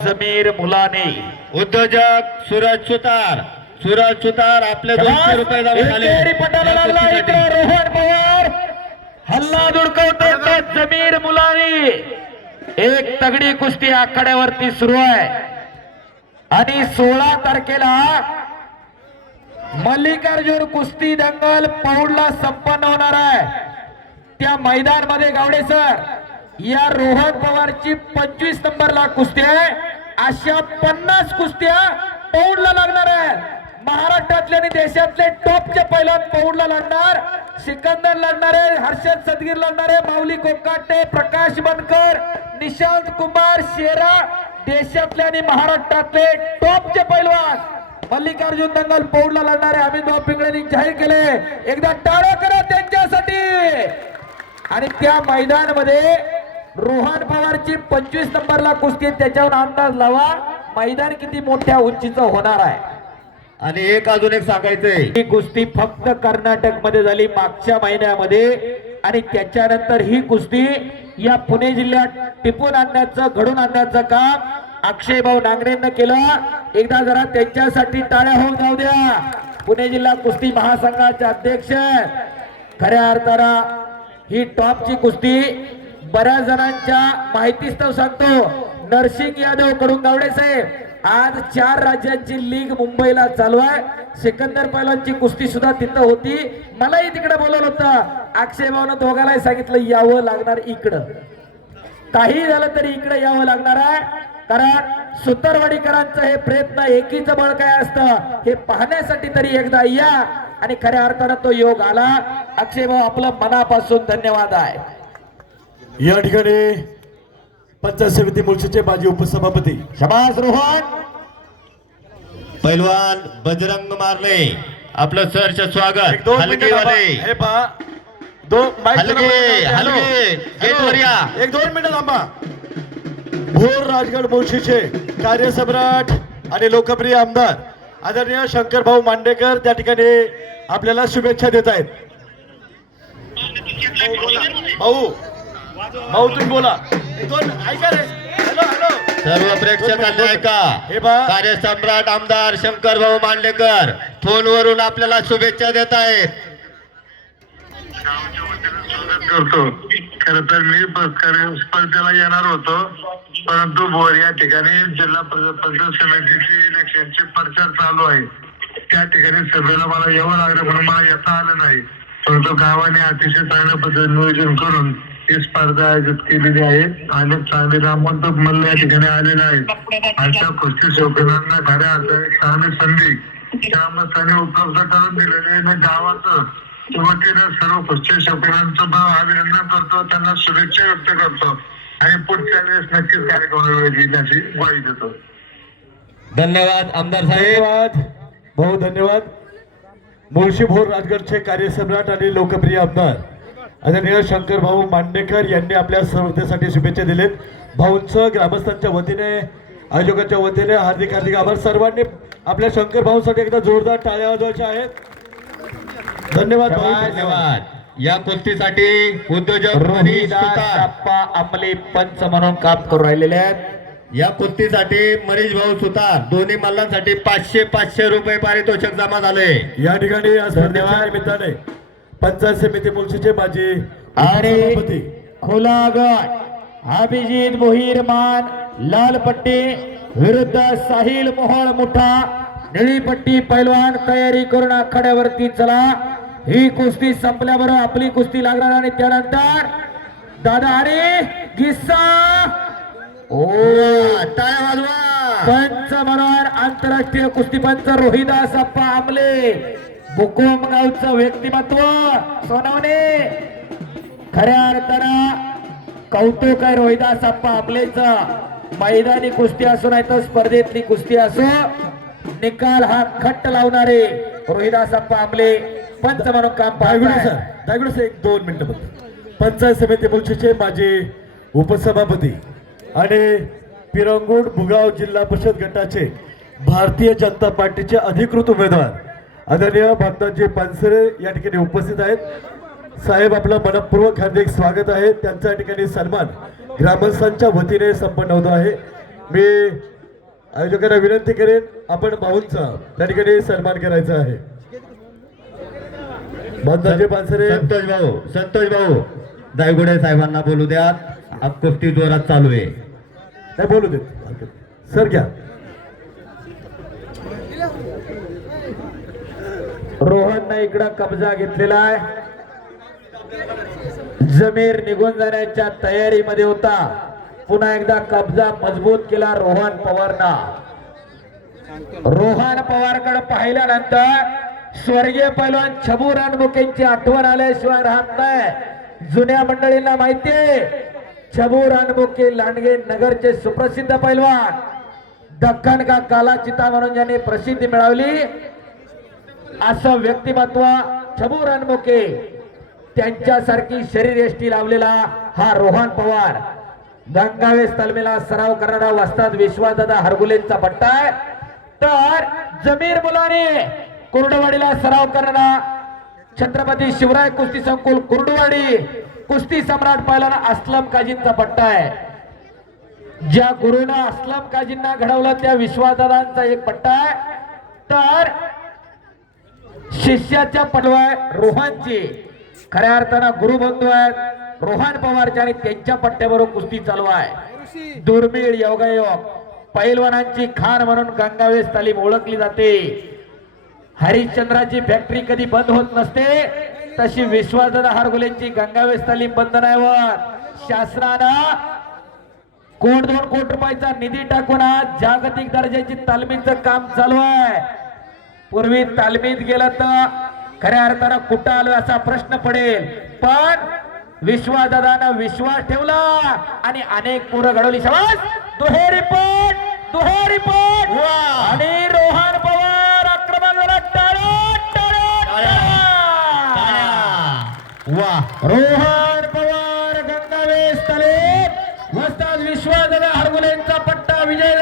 जमीर मुलाने उद्योजक सूरज सुतार आपले 200 रुपये जमा झाले. पटाला लागला इकडे रोहन पवार हल्ला धुडकवतोय जमीर मुलाने. एक तगडी कुस्ती आखाड्यावरती सुरू आहे आणि 16 तारखेला मल्लिकार्जुन कुस्ती दंगल पौडला संपन्न होणार आहे. त्या मैदान मध्ये गावडे सर या रोहन पवारची 25 नंबरला कुस्ती आहे. अशा 50 कुस्त्या पौडला लागणार आहे. महाराष्ट्रातले आणि देशातले टॉपचे पैलवान पौडला लढणार. सिकंदर लढणार आहे, हर्षद सदगीर लढणार आहे, माऊली कोकाटे, प्रकाश बनकर, निशांत कुमार शेरा. देशातले आणि महाराष्ट्रातले टॉपचे पैलवान मल्लिकार्जुन दंगल पौडला लढणार आहे. आम्ही दोन पिंगळ्यांनी जाहीर केले. एकदा टाळ्या करा त्यांच्यासाठी. आणि त्या मैदानामध्ये रोहन पवारची 25 नंबरला कुस्ती, त्याच्यावर अंदाज लावा मैदान किती मोठ्या उंचीचं होणार आहे. आणि अजून एक सांगायचंय, ही कुस्ती फक्त कर्नाटक मध्ये झाली मागच्या महिन्यामध्ये. आणि त्याच्यानंतर ही कुस्ती या पुणे जिल्ह्यात टिपून आणण्याचं, घडून आणण्याचं काम अक्षय भाऊ नांगरेंना केलं. एकदा जरा त्यांच्यासाठी टाळ्या होऊन जाऊ द्या. पुणे जिल्हा कुस्ती महासंघाचे अध्यक्ष. खऱ्या अर्थानं ही टॉपची कुस्ती बऱ्याच जणांच्या माहितीस्तव सांगतो. नरसिंग यादव कडून गावडे साहेब, आज 4 राज्यांची लीग मुंबईला चालू आहे. सिकंदर पैलवानची कुस्ती सुद्धा तिथं होती. मलाही तिकडे बोलवलं होतं. अक्षय भाऊनं दोघांनाही सांगितलं यावं लागणार इकडं. काही झालं तरी इकडे यावं लागणार आहे. कारण सुतारवाडीकरांचं हे प्रयत्न एकीचं बळ काय असतं हे पाहण्यासाठी तरी एकदा या. आणि खऱ्या अर्थानं तो योग आला. अक्षय भाऊ आपलं मनापासून धन्यवाद आहे. या ठिकाणी पंचायत समिती मुळशीचे माजी उपसभापती शबास रोहन पैलवान बजरंग मारले, आपलं सरचं स्वागत. हलगे वाले हे पहा, हलगे गेटवर या. 1-2 मिनिट थांबा. भोर राजगड मुळशीचे कार्यसम्राट आणि लोकप्रिय आमदार आदरणीय शंकर भाऊ मांडेकर त्या ठिकाणी आपल्याला शुभेच्छा देत आहेत. भाऊ तुम्ही बोला. 1-2 ऐका रे. हॅलो सर्व प्रेक्षकांनी ऐका. हे पहा, कार्यसम्राट आमदार शंकर भाऊ मांडेकर फोनवरून आपल्याला शुभेच्छा देत आहेत. करतो. खर तर मी स्पर्धेला येणार होतो, परंतु भोर या ठिकाणी जिल्हा पंचायत समितीची इलेक्शनचे प्रचार चालू आहे. त्या ठिकाणी सभेला मला यावं लागलं म्हणून मला येता आलं नाही. परंतु गावाने अतिशय चांगल्या पद्धतीने नियोजन करून ही स्पर्धा आयोजित केलेली आहे. अनेक चांगले नामवंत मल्ल या ठिकाणी आलेले आहेत. अशा कुस्ती शौकीनांना खऱ्या अर्थाने चांगली संधी त्या मताने उपलब्ध करून दिलेली आहे. गावाचं वतीनं सर्व कुस्ती शौकीनांचं अभिनंदन करतो, त्यांना शुभेच्छा व्यक्त करतो आणि पुढच्या वेळेस नक्कीच कार्यक्रम घेण्याची ग्वाही देतो. धन्यवाद आमदार साहेब. धन्यवाद भाऊ, धन्यवाद. मुळशी भोर राजगडचे कार्यसम्राट आणि लोकप्रिय आमदार आदरणीय शंकर भाऊ मांडेकर यांनी आपल्या स्पर्धेसाठी शुभेच्छा दिलेत. भाऊंचं ग्रामस्थांच्या वतीने, आयोजकांच्या वतीने हार्दिक आभार. सर्वांनी आपल्या शंकर भाऊंसाठी एकदा जोरदार टाळ्या वाजवायच्या आहेत. धन्यवाद भाऊ, धन्यवाद. या कुस्तीसाठी उद्योजक रोहिदास आप्पा अंमली पंच म्हणून काम करून राहिलेले आहेत. या कुस्तीसाठी मनीष भाऊ सुतार दोन्ही मल्लांसाठी 500 रुपये पारितोषिक जमा झाले. या ठिकाणी या स्पर्धेच्या निमित्ताने पंचायत समिती मुळशीचे माजी उपसभापती आणि खोलागड अभिजित मोहिरमान लाल पट्टी विरुद्ध साहिल मोहोळ मुठा निळी पट्टी पैलवान तयारी करून आखाड्यावरती चला. ही कुस्ती संपल्याबरोबर आपली कुस्ती लागणार आणि त्यानंतर दादा आणि गिस्सा टाळ्या वाजवा. पंच म्हणून आंतरराष्ट्रीय कुस्ती पंच रोहिदास आप्पा आमले, बुकोम गावचं व्यक्तिमत्व सोनवणे. खऱ्या अर्थानं कौतुक आहे रोहिदास आप्पा आमलेचं. मैदानी कुस्ती असो नाही तर स्पर्धेतली कुस्ती असो, निकाल हा खट्ट लावणारे रोहिदास आप्पा आमले पंच म्हणून काम पाहिजे. दायगुडे सर 1-2 मिनिटं फक्त. पंचायत समिती मुळशीचे माजी उपसभापती आणि पिरंगुड भुगाव जिल्हा परिषद गटाचे भारतीय जनता पार्टीचे अधिकृत उमेदवार आदरणीय भक्ताजी पानसरे या ठिकाणी उपस्थित आहेत. साहेब आपलं मनपूर्वक हार्दिक स्वागत आहे. त्यांच्या ठिकाणी सन्मान ग्रामस्थांच्या वतीने संपन्न होतो आहे. मी आयोजकांना विनंती करेन आपण भाऊंचा त्या ठिकाणी सन्मान करायचा आहे. बंधाचे पानसरे संतोष भाऊ दायगुडे साहेबांना बोलू द्या. अब कुस्ती जोरात चालू आहे. नाही बोलू देत सर घ्या. रोहनने इकडं कब्जा घेतलेला आहे. जमीर निघून जाण्याच्या तयारीमध्ये होता. पुन्हा एकदा कब्जा मजबूत केला रोहन पवारना. रोहन पवारकडे पाहिल्यानंतर स्वर्गीय पैलवान छबू रणमुखेंची आठवण आल्याशिवाय राहत नाही. जुन्या मंडळींना माहितीये छबू रणमुखे लांडगे नगरचे सुप्रसिद्ध पैलवान, दख्खन का काला चिता म्हणून ज्यांनी प्रसिद्धी मिळवली असं व्यक्तिमत्व छबू रणमुखे, त्यांच्यासारखी शरीरयष्टी लावलेला हा रोहन पवार. गंगावेस तालमीला सराव करणारा वस्ताद विश्वासदादा हरगुलेंचा पट्टा आहे. तर जमीर मुलाने कुर्डवाडीला सराव करणारा छत्रपती शिवराय कुस्ती संकुल कुर्डवाडी कुस्ती सम्राट पहिला असलम काजींचा पट्टा आहे. ज्या गुरुनं असलम काजींना घडवलं त्या विश्वासदादांचा एक पट्टा आहे. तर शिष्याच्या पटवाय रोहनची खऱ्या अर्थानं गुरुबंधू आहेत रोहन पवारच्या आणि त्यांच्या पट्ट्याबरोबर कुस्ती चालू आहे. दुर्मिळ योगायोग पैलवानांची खान म्हणून गंगावेस तालीम ओळखली जाते. हरिश्चंद्राची फॅक्टरी कधी बंद होत नसते तशी विश्वासदादा हरगुलेंची गंगावेस तालीम बंद नाही होत. शासनानं कोट 2 कोटी रुपयाचा निधी टाकून आज जागतिक दर्जाची तालमीचं काम चालू आहे. पूर्वी तालमीत गेलं तर खऱ्या अर्थानं कुठं आलो असा प्रश्न पडेल, पण विश्वासदादानं विश्वास ठेवला आणि अनेक पोरं घडवली. शाबास. दुहेरी पट आणि रोहन पवार आक्रमण रोहन पवार गंगावेस तालीम वस्ताद विश्वासदादा हरगुलेंचा पट्टा विजय